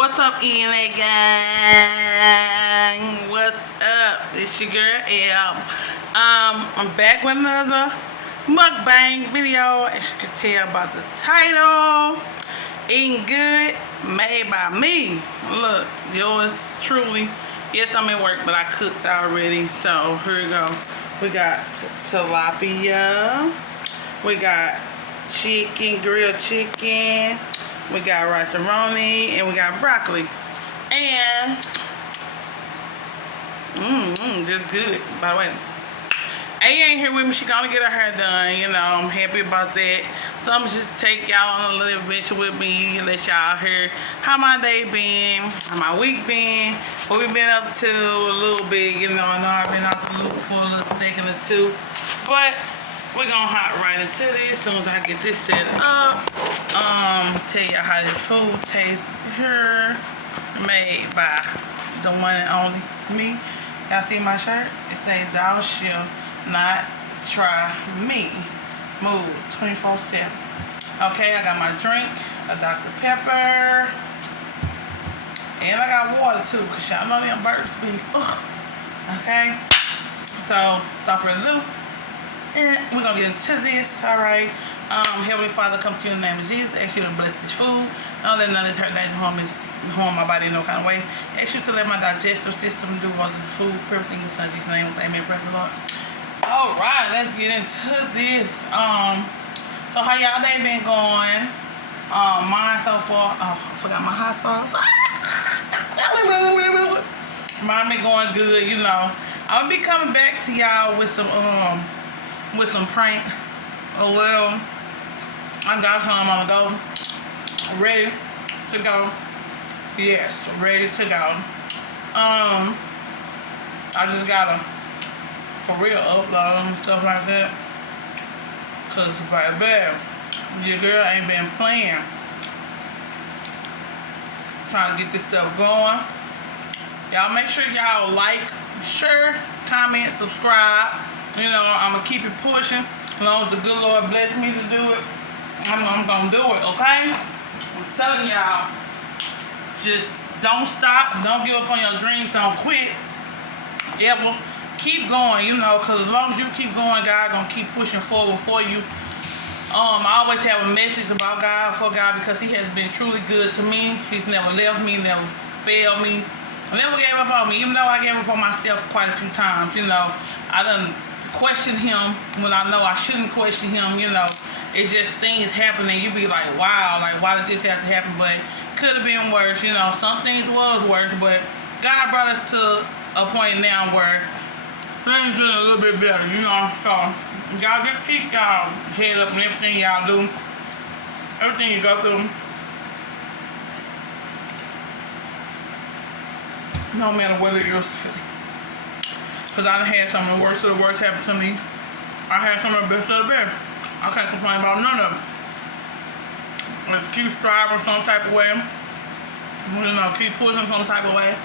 What's up, ENA gang? What's up? It's your girl L. I'm back with another mukbang video. As you can tell by the title, eating good, made by me. Look, yours truly. Yes, I'm at work, but I cooked already. So here we go. We got tilapia. We got chicken, grilled chicken. We got rice-a-roni, and we got broccoli. And, just good, by the way. A ain't here with me. She gonna get her hair done, you know. I'm happy about that. So I'm just take y'all on a little adventure with me, let y'all hear how my day been, how my week been, what we been up to a little bit. You know, I know I've been out the loop for a little second or two, but we're gonna hop right into this as soon as I get this set up. Tell you how this food tastes here, made by the one and only me. Y'all see my shirt? It says thou shalt not try me. Move 24/7. Okay, I got my drink, a Dr. Pepper, and I got water too, cause y'all know them burps be okay. So without further ado, we're gonna get into this. Alright. Heavenly Father, come to you in the name of Jesus. Ask you to bless this food. Don't let none of this hurt, harm my body in no kind of way. Ask you to let my digestive system do all the food, everything in Son Jesus' name. Amen. Praise the Lord. Alright, let's get into this. So how y'all day been going? Mine so far. Oh, I forgot my hot sauce. Mine been going good, you know. I'll be coming back to y'all with some prank. Oh well, I got some on the go, ready to go. Yes, ready to go. I just gotta for real upload and stuff like that, cause baby, your girl ain't been playing. Trying to get this stuff going. Y'all make sure y'all like, share, comment, subscribe. You know, I'm gonna keep it pushing. As long as the good Lord bless me to do it, I'm gonna do it, okay? I'm telling y'all, just don't stop, don't give up on your dreams, don't quit. Ever keep going, you know, because as long as you keep going, God gonna keep pushing forward for you. I always have a message about God, for God, because He has been truly good to me. He's never left me, never failed me, never gave up on me, even though I gave up on myself quite a few times, you know. I done question Him when I know I shouldn't question Him, you know. It's just things happening. You be like, wow, like why did this have to happen? But could have been worse, you know. Some things was worse, but God brought us to a point now where things getting a little bit better, you know. So y'all just keep y'all head up and everything y'all do, everything you go through. No matter what it is. Because I done had some of the worst of the worst happen to me. I had some of the best of the best. I can't complain about none of them. Let's keep striving some type of way. You know, keep pushing some type of way.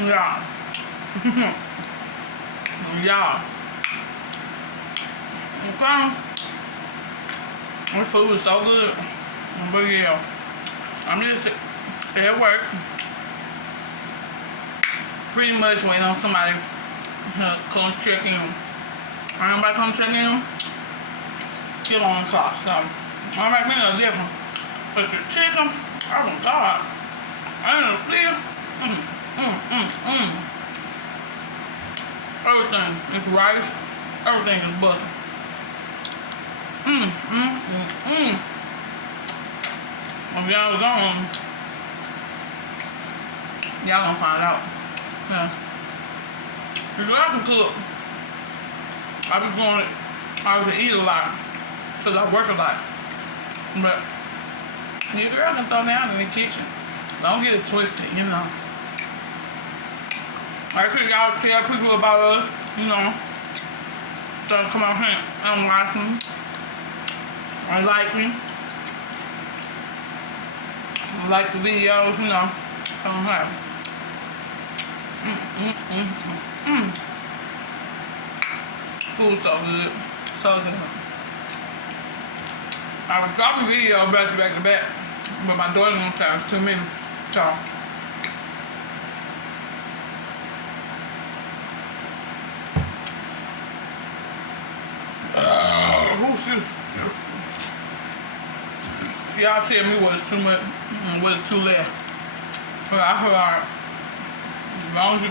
Yeah. Yeah. Okay. This food is so good. But yeah, I'm just at work, pretty much waiting on somebody to come check in. Anybody come check in, get on the clock. So, don't make me no different. But the chicken, oh my God, I need to clear. Everything is rice, everything is butter. If y'all was on, y'all gonna find out. Yeah. If I can cook, I be going, I have to eat a lot, because I work a lot. But your girl can throw down in the kitchen. Don't get it twisted, you know. I think y'all tell people about us, you know. So come out here and watch me. I like me. Like the videos, you know. Come here. Food so good. So good. I was dropping videos back to back to back, but my daughter won't time too many. So who's this? Y'all tell me what's too much and what's too less. But I feel like as long as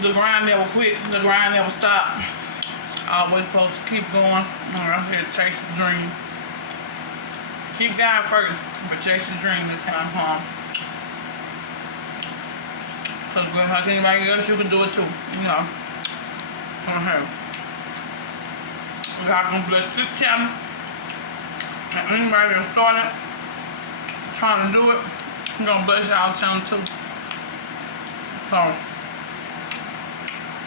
the grind never quit, the grind never stop. It's always supposed to keep going. I said chase the dream. Keep going first, but chase the dream this time home. Cause girl, like anybody else, you can do it too. You know. God gonna bless this channel. And anybody that started trying to do it, I'm gonna bless y'all channel too. So,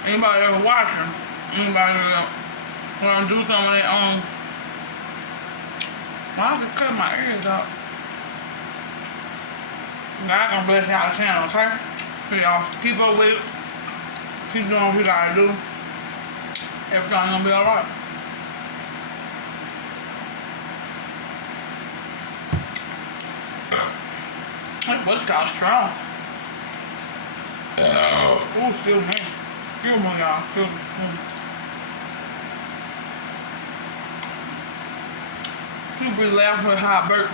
anybody ever watching, anybody that wanna do something of their own, well, I just cut my ears out. God gonna bless y'all channel, okay? So y'all keep up with it. Keep doing what you gotta do. Everything's gonna be alright. What's got strong? Oh, still me. Still me, y'all. Still me. You be laughing at how I burp.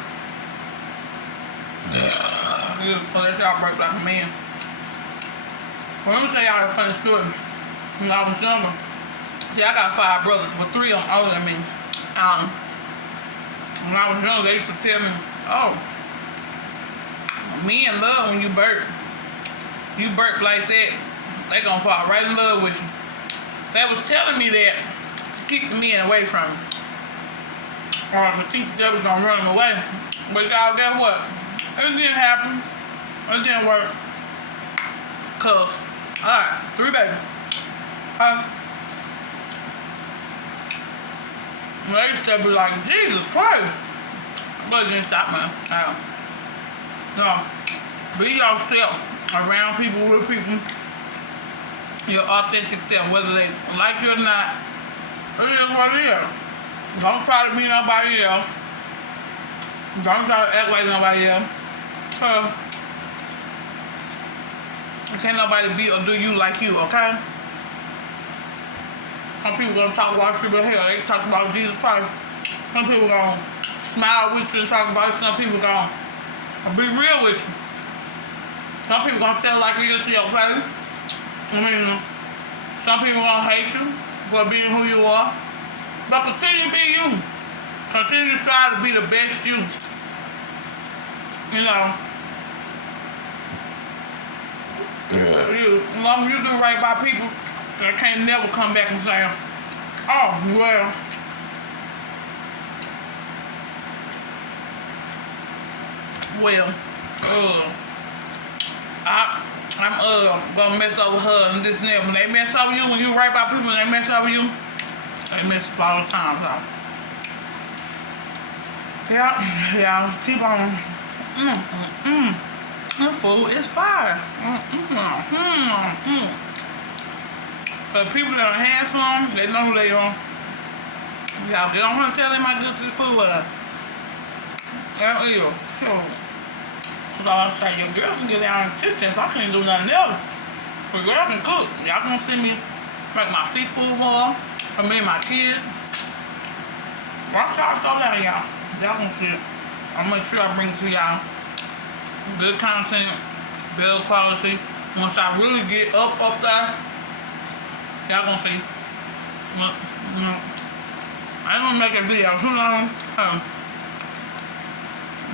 So that's how I burp like a man. Well, let me tell y'all a funny story. When I was younger, see, I got 5 brothers, but 3 of them older than me. When I was younger, they used to tell me, oh, men love when you burp. You burp like that, they gonna fall right in love with you. They was telling me that to keep the men away from me. Or to keep the devils gonna run them away. But y'all, guess what? It didn't happen. It didn't work. Cause, alright, 3 babies. They used to be like, Jesus Christ. But it didn't stop, man. No. Be yourself around people, with people. Your authentic self, whether they like you or not. It is what it is. Don't try to be nobody else. Don't try to act like nobody else. Can't nobody be or do you like you, okay? Some people gonna talk about people here. They talk about Jesus Christ. Some people gonna smile with you and talk about it. Some people gonna be real with you. Some people gonna tell like you to your face. I mean, some people gonna hate you for being who you are. But continue to be you. Continue to strive to be the best you. You know. You do right by people that can't never come back and say, oh, well, I'm gonna mess over her and this and that. When they mess over you, when you right by people and they mess over you, they mess up all the time, so. Yeah, keep on. This food is fire. But people that are handsome, they know who they are. Yeah, they don't want to tell them how good this food was. That is. So I say, your girls can get down in the kitchen, so I can't do nothing else. But girls can cook. Y'all gonna see me make my seafood boil for me and my kids. Watch y'all throw down, y'all. Y'all gonna see it. I'll make sure I bring it to y'all. Good content, build quality. Once I really get up there, y'all gonna see. I ain't gonna make a video too long.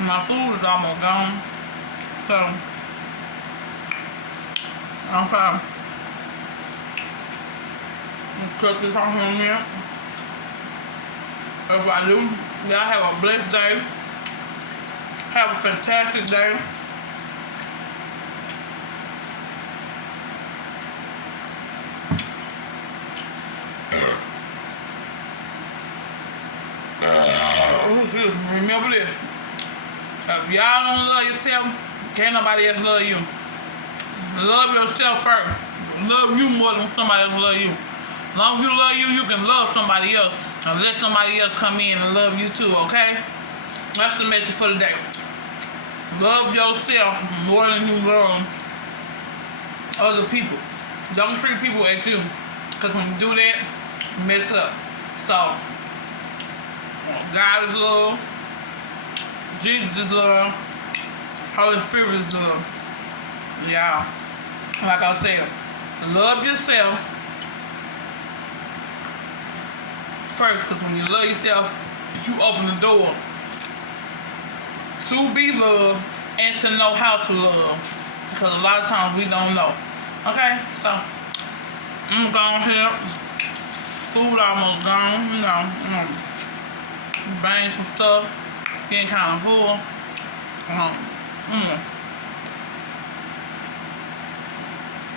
My food is almost gone. So, I'm trying to cook this on here in a minute. If I do, y'all have a blessed day. Have a fantastic day. Remember this. If y'all don't love yourself, can't nobody else love you. Love yourself first. Love you more than somebody else love you. As long as you love you, you can love somebody else. And let somebody else come in and love you too, okay? That's the message for the day. Love yourself more than you love other people. Don't treat people as you. Because when you do that, you mess up. So, God is love. Jesus is love. Holy Spirit is love. Yeah. Like I said, love yourself first, because when you love yourself, you open the door to be loved and to know how to love. Because a lot of times we don't know. Okay, so I'm going here. Food almost gone, you know. Bang some stuff, getting kind of full.